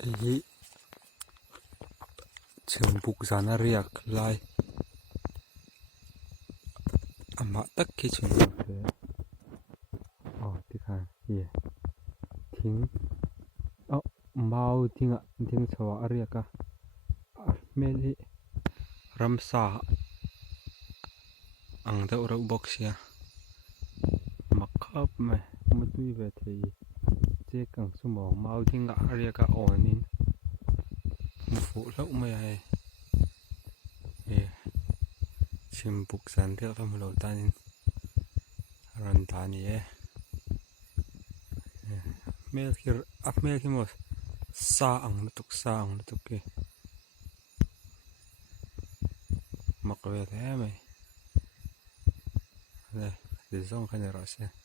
hi chim buk zana riak lai ama tak khi chim buk te ti khan hi thing mau thing chawa ariaka meli ramsa ang da ura box ya makhap me mutui ve thei che kang sumo mau thinga ariaka onin mufu lau mai ai chim buk zan riak lam lo tanin ran tani mel ki mo sa ang lutuk ki makwe the mai le zong khane ra se